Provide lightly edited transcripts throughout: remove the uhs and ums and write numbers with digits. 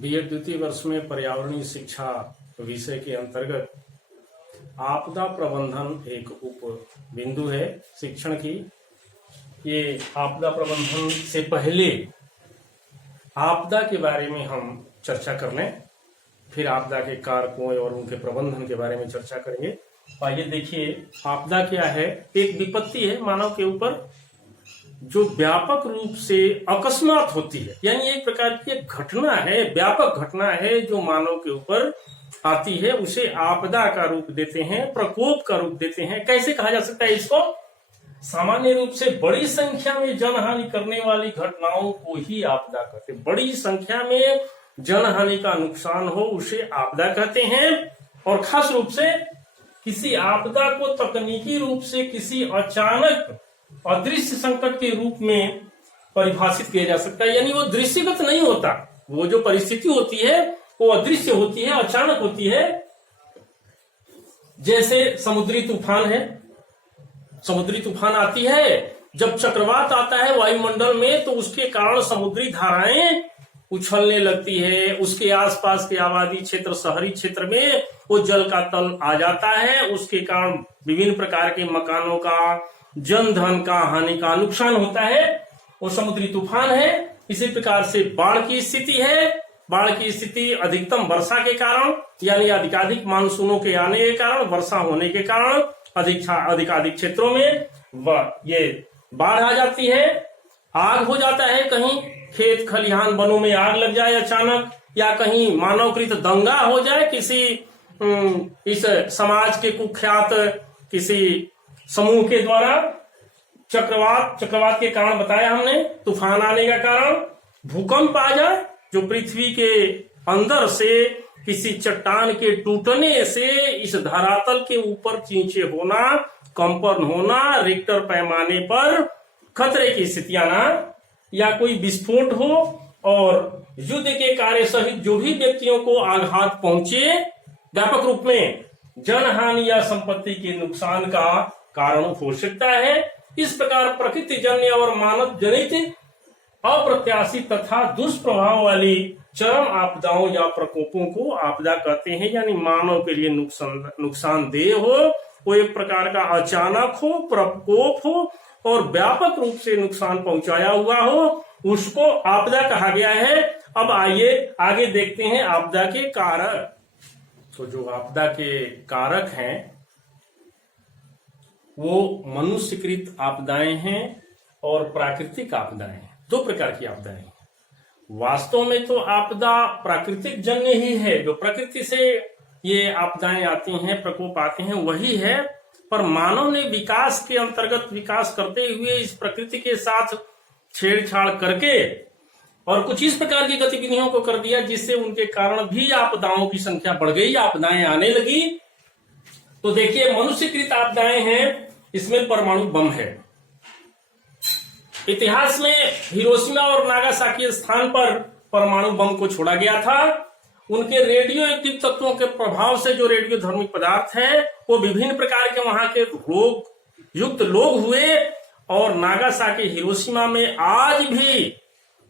BEd द्वितीय वर्ष में पर्यावरणीय शिक्षा विषय के अंतर्गत आपदा प्रबंधन एक उप बिंदु है शिक्षण की। ये आपदा प्रबंधन से पहले आपदा के बारे में हम चर्चा कर लें, फिर आपदा के कारकों और उनके प्रबंधन के बारे में चर्चा करेंगे। आइए देखिए, आपदा क्या है। एक विपत्ति है मानव के ऊपर जो व्यापक रूप से अकस्मात होती है, यानी एक प्रकार की एक घटना है, व्यापक घटना है जो मानव के ऊपर आती है। उसे आपदा का रूप देते हैं, प्रकोप का रूप देते हैं। कैसे कहा जा सकता है इसको? सामान्य रूप से बड़ी संख्या में जनहानि करने वाली घटनाओं को ही आपदा कहते हैं। बड़ी संख्या में जनहानि का नुकसान हो उसे आपदा कहते हैं। और खास रूप से किसी आपदा को तकनीकी रूप से किसी अचानक अदृश्य संकट के रूप में परिभाषित किया जा सकता है, यानी वो दृश्यगत नहीं होता। वो जो परिस्थिति होती है वो अदृश्य होती है, अचानक होती है। जैसे समुद्री तूफान है, समुद्री तूफान आती है, जब चक्रवात आता है वायुमंडल में तो उसके कारण समुद्री धाराएं उछलने लगती है। उसके आसपास के आबादी क्षेत्र, शहरी क्षेत्र में वो जल का तल आ जाता है। उसके कारण विभिन्न प्रकार के मकानों का, जन धन का हानि का नुकसान होता है। वो समुद्री तूफान है। इसी प्रकार से बाढ़ की स्थिति है। बाढ़ की स्थिति अधिकतम वर्षा के कारण, यानी अधिकाधिक मानसूनों के आने के कारण, वर्षा होने के कारण अधिकाधिक क्षेत्रों में ये बाढ़ आ जाती है। आग हो जाता है, कहीं खेत खलिहान वनों में आग लग जाए अचानक, या कहीं मानवकृत दंगा हो जाए किसी इस समाज के कुख्यात किसी समूह के द्वारा। चक्रवात के कारण बताया हमने, तूफान आने का कारण। भूकंप आ जाए जो पृथ्वी के अंदर से किसी चट्टान के टूटने से इस धरातल के ऊपर चींचे होना, कंपन होना, रिक्टर पैमाने पर खतरे की स्थिति आना, या कोई विस्फोट हो और युद्ध के कार्य सहित जो भी व्यक्तियों को आघात पहुंचे, व्यापक रूप में जनहानि या संपत्ति के नुकसान का कारण हो सकता है। इस प्रकार प्रकृति जन्य और मानव जनित अप्रत्याशित तथा दुष्प्रभाव वाली चरम आपदाओं या प्रकोपों को आपदा कहते हैं। यानी मानव के लिए नुकसानदेह हो, वो एक प्रकार का अचानक हो, प्रकोप हो और व्यापक रूप से नुकसान पहुंचाया हुआ हो, उसको आपदा कहा गया है। अब आइए आगे देखते हैं आपदा के कारक। तो जो आपदा के कारक हैं वो मनुष्यकृत आपदाएं हैं और प्राकृतिक आपदाएं हैं। दो प्रकार की आपदाएं हैं। वास्तव में तो आपदा प्राकृतिक जन्य ही है, जो प्रकृति से ये आपदाएं आती हैं, प्रकोप आते हैं, वही है। पर मानव ने विकास के अंतर्गत विकास करते हुए इस प्रकृति के साथ छेड़छाड़ करके और कुछ इस प्रकार की गतिविधियों को कर दिया जिससे उनके कारण भी आपदाओं की संख्या बढ़ गई, आपदाएं आने लगी। तो देखिए, मनुष्यकृत आपदाएं हैं, इसमें परमाणु बम है। इतिहास में हिरोशिमा और नागासाकी स्थान पर परमाणु बम को छोड़ा गया था। उनके रेडियो एक्टिव तत्वों के प्रभाव से जो रेडियो धर्मी पदार्थ है वो विभिन्न प्रकार के वहां के रोग युक्त लोग हुए। और नागासाकी हिरोशिमा में आज भी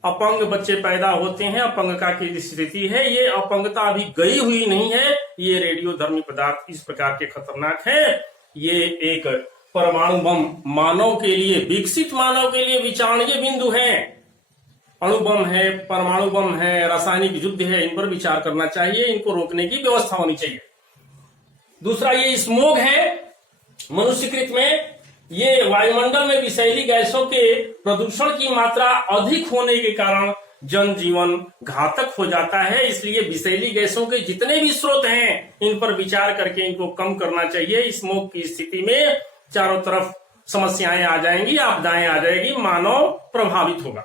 अपंग बच्चे पैदा होते हैं। अपंगता की स्थिति है। ये अपंगता अभी गई हुई नहीं है। ये रेडियो धर्मी पदार्थ इस प्रकार के खतरनाक है। ये एक परमाणु बम मानव के लिए, विकसित मानव के लिए विचारणीय बिंदु है। अणु बम है, परमाणु बम है, रासायनिक युद्ध है, इन पर विचार करना चाहिए, इनको रोकने की व्यवस्था होनी चाहिए। दूसरा ये स्मोग है मनुष्यकृत में। ये वायुमंडल में विषैली गैसों के प्रदूषण की मात्रा अधिक होने के कारण जनजीवन घातक हो जाता है। इसलिए विषैली गैसों के जितने भी स्रोत हैं इन पर विचार करके इनको कम करना चाहिए। स्मोक की स्थिति में चारों तरफ समस्याएं आ जाएंगी, आपदाएं आ जाएगी, मानव प्रभावित होगा।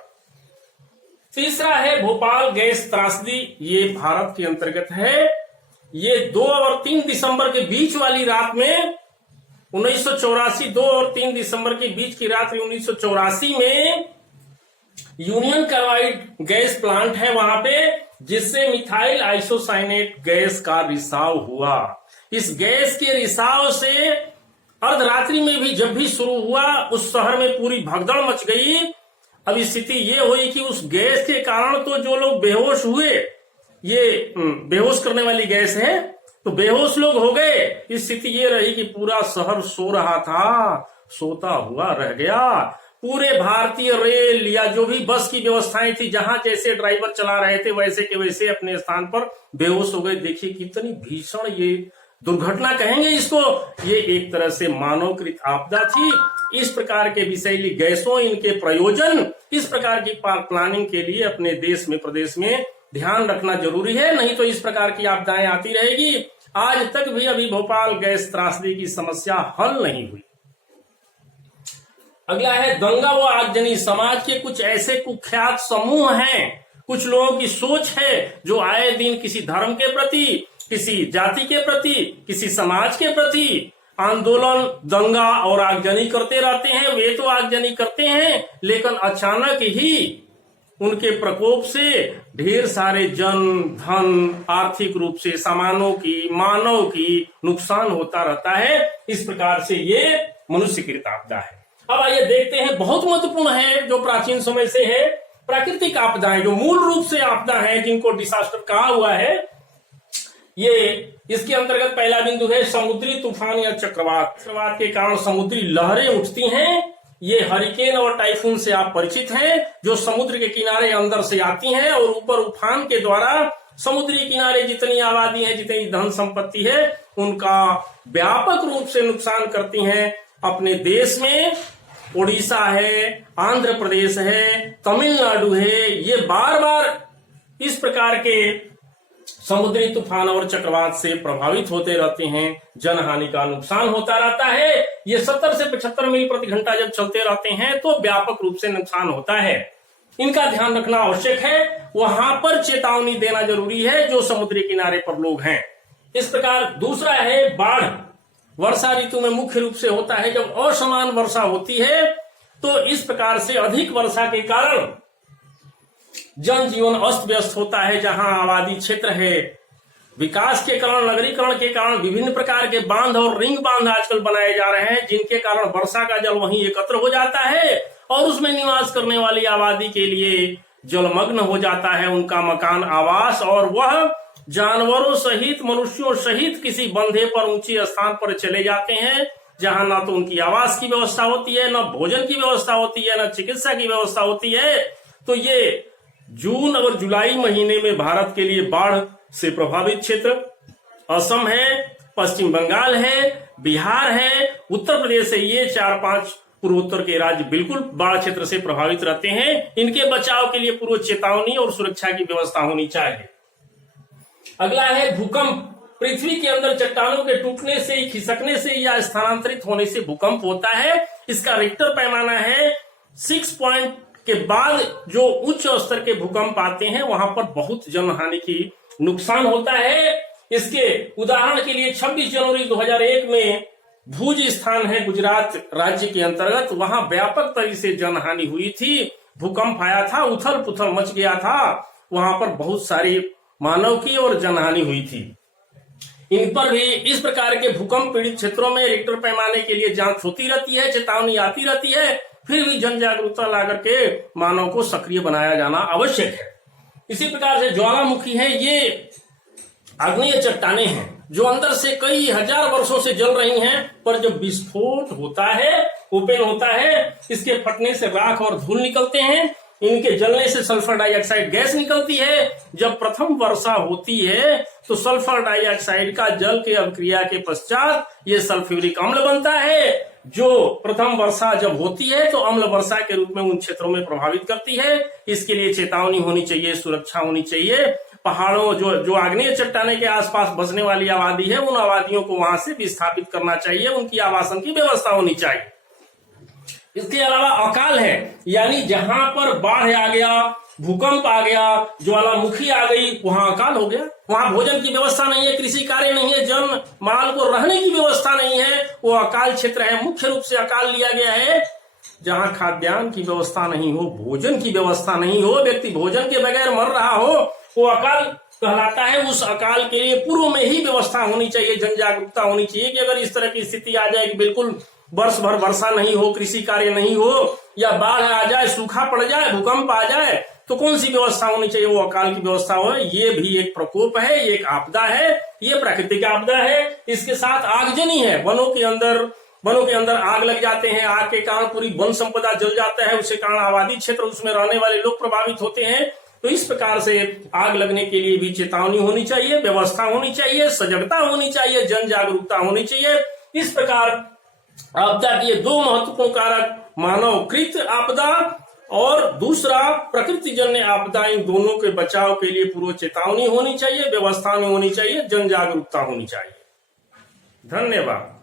तीसरा है भोपाल गैस त्रासदी। ये भारत के अंतर्गत है। ये 2 और 3 दिसंबर के बीच वाली रात में 1984, 2 और 3 दिसंबर के बीच की रात 1984 में यूनियन कार्बाइड गैस प्लांट है वहां पे, जिससे मिथाइल आइसोसाइनेट गैस का रिसाव हुआ। इस गैस के रिसाव से अर्धरात्रि में भी जब भी शुरू हुआ उस शहर में पूरी भगदड़ मच गई। अब स्थिति ये हुई कि उस गैस के कारण तो जो लोग बेहोश हुए ये बेहोश करने वाली गैस है, तो बेहोश लोग हो गए। स्थिति ये रही कि पूरा शहर सो रहा था, सोता हुआ रह गया। पूरे भारतीय रेल या जो भी बस की व्यवस्थाएं थी, जहां जैसे ड्राइवर चला रहे थे वैसे के वैसे अपने स्थान पर बेहोश हो गए। देखिए कितनी भीषण ये दुर्घटना कहेंगे इसको, ये एक तरह से मानवकृत आपदा थी। इस प्रकार के विषैली गैसों, इनके प्रयोजन, इस प्रकार की प्लानिंग के लिए अपने देश में, प्रदेश में ध्यान रखना जरूरी है, नहीं तो इस प्रकार की आपदाएं आती रहेगी। आज तक भी अभी भोपाल गैस त्रासदी की समस्या हल नहीं हुई। अगला है दंगा व आगजनी। समाज के कुछ ऐसे कुख्यात समूह हैं, कुछ लोगों की सोच है जो आए दिन किसी धर्म के प्रति, किसी जाति के प्रति, किसी समाज के प्रति आंदोलन, दंगा और आगजनी करते रहते हैं। वे तो आगजनी करते हैं, लेकिन अचानक ही उनके प्रकोप से ढेर सारे जन, धन, आर्थिक रूप से सामानों की, मानव की नुकसान होता रहता है। इस प्रकार से ये मनुष्यकृत आपदा है। अब आइए देखते हैं, बहुत महत्वपूर्ण है, जो प्राचीन समय से है, प्राकृतिक आपदाएं जो मूल रूप से आपदा है, जिनको डिसास्टर कहा हुआ है। ये इसके अंतर्गत पहला बिंदु है समुद्री तूफान या चक्रवात। चक्रवात के कारण समुद्री लहरें उठती हैं। ये हरिकेन और टाइफून से आप परिचित हैं, जो समुद्र के किनारे अंदर से आती हैं और ऊपर उफान के द्वारा समुद्री किनारे जितनी आबादी है, जितनी धन संपत्ति है, उनका व्यापक रूप से नुकसान करती हैं। अपने देश में उड़ीसा है, आंध्र प्रदेश है, तमिलनाडु है, ये बार बार इस प्रकार के समुद्री तूफान और चक्रवात से प्रभावित होते रहते हैं। जनहानि का नुकसान होता रहता है। ये 70 से 75 मील प्रति घंटा जब चलते रहते हैं तो व्यापक रूप से नुकसान होता है। इनका ध्यान रखना आवश्यक है। वहां पर चेतावनी देना जरूरी है जो समुद्री किनारे पर लोग हैं। इस प्रकार दूसरा है बाढ़। वर्षा ऋतु में मुख्य रूप से होता है जब असमान वर्षा होती है, तो इस प्रकार से अधिक वर्षा के कारण जनजीवन अस्त व्यस्त होता है। जहां आबादी क्षेत्र है, विकास के कारण, नगरीकरण के कारण विभिन्न प्रकार के बांध और रिंग बांध आजकल बनाए जा रहे हैं, जिनके कारण वर्षा का जल वहीं एकत्र हो जाता है और उसमें निवास करने वाली आबादी के लिए जलमग्न हो जाता है उनका मकान, आवास, और वह जानवरों सहित, मनुष्यों सहित किसी बंधे पर, ऊंचे स्थान पर चले जाते हैं, जहां ना तो उनकी आवास की व्यवस्था होती है, न भोजन की व्यवस्था होती है, न चिकित्सा की व्यवस्था होती है। तो ये जून और जुलाई महीने में भारत के लिए बाढ़ से प्रभावित क्षेत्र असम है, पश्चिम बंगाल है, बिहार है, उत्तर प्रदेश है। ये 4-5 पूर्वोत्तर के राज्य बिल्कुल बाढ़ क्षेत्र से प्रभावित रहते हैं। इनके बचाव के लिए पूर्व चेतावनी और सुरक्षा की व्यवस्था होनी चाहिए। अगला है भूकंप। पृथ्वी के अंदर चट्टानों के टूटने से, खिसकने से या स्थानांतरित होने से भूकंप होता है। इसका रिक्टर पैमाना है 6 पॉइंट के बाद जो उच्च स्तर के भूकंप आते हैं वहां पर बहुत जनहानि की नुकसान होता है। इसके उदाहरण के लिए 26 जनवरी 2001 में भुज स्थान है गुजरात राज्य के अंतर्गत, वहां व्यापक तरीके से जनहानि हुई थी। भूकंप आया था, उथल पुथल मच गया था, वहां पर बहुत सारी मानव की और जनहानि हुई थी। इन पर भी इस प्रकार के भूकंप पीड़ित क्षेत्रों में रिक्टर पैमाने के लिए जांच होती रहती है, चेतावनी आती रहती है, फिर भी जन जागरूकता ला करके मानव को सक्रिय बनाया जाना आवश्यक है। इसी प्रकार से ज्वालामुखी है, ये आग्नेय चट्टाने हैं जो अंदर से कई हजार वर्षों से जल रही हैं, पर जब विस्फोट होता है, ओपन होता है, इसके फटने से राख और धूल निकलते हैं। इनके जलने से सल्फर डाइऑक्साइड गैस निकलती है। जब प्रथम वर्षा होती है तो सल्फर डाइऑक्साइड का जल के अभिक्रिया के पश्चात ये सल्फ्यूरिक अम्ल बनता है, जो प्रथम वर्षा जब होती है तो अम्ल वर्षा के रूप में उन क्षेत्रों में प्रभावित करती है। इसके लिए चेतावनी होनी चाहिए, सुरक्षा होनी चाहिए। पहाड़ों जो आग्नेय चट्टाने के आसपास बसने वाली आबादी है, उन आबादियों को वहां से विस्थापित करना चाहिए, उनकी आवासन की व्यवस्था होनी चाहिए। इसके अलावा अकाल है, यानी जहां पर बाढ़ आ गया, भूकंप आ गया, ज्वालामुखी आ गई, वहां अकाल हो गया। वहां भोजन की व्यवस्था नहीं है, कृषि कार्य नहीं है, जन माल को रहने की व्यवस्था नहीं है, वो अकाल क्षेत्र है। मुख्य रूप से अकाल लिया गया है जहां खाद्यान्न की व्यवस्था नहीं हो, भोजन की व्यवस्था नहीं हो, व्यक्ति भोजन के बगैर मर रहा हो, वो अकाल कहलाता है। उस अकाल के लिए पूर्व में ही व्यवस्था होनी चाहिए, जन जागरूकता होनी चाहिए कि अगर इस तरह की स्थिति आ जाए कि बिल्कुल वर्ष भर वर्षा नहीं हो, कृषि कार्य नहीं हो, या बाढ़ आ जाए, सूखा पड़ जाए, भूकंप आ जाए, तो कौन सी व्यवस्था होनी चाहिए? वो अकाल की व्यवस्था हो। ये भी एक प्रकोप है, ये एक आपदा है, ये प्राकृतिक आपदा है। इसके साथ आगजनी है, वनों के अंदर आग लग जाते हैं, आग के कारण पूरी वन संपदा जल जाता है, उसके कारण आबादी क्षेत्र, उसमें रहने वाले लोग प्रभावित होते हैं। तो इस प्रकार से आग लगने के लिए भी चेतावनी होनी चाहिए, व्यवस्था होनी चाहिए, सजगता होनी चाहिए, जन जागरूकता होनी चाहिए। इस प्रकार आपदा के दो महत्वपूर्ण कारक, मानवकृत आपदा और दूसरा प्रकृतिजन्य आपदा, इन दोनों के बचाव के लिए पूर्व चेतावनी होनी चाहिए, व्यवस्था में होनी चाहिए, जन जागरूकता होनी चाहिए। धन्यवाद।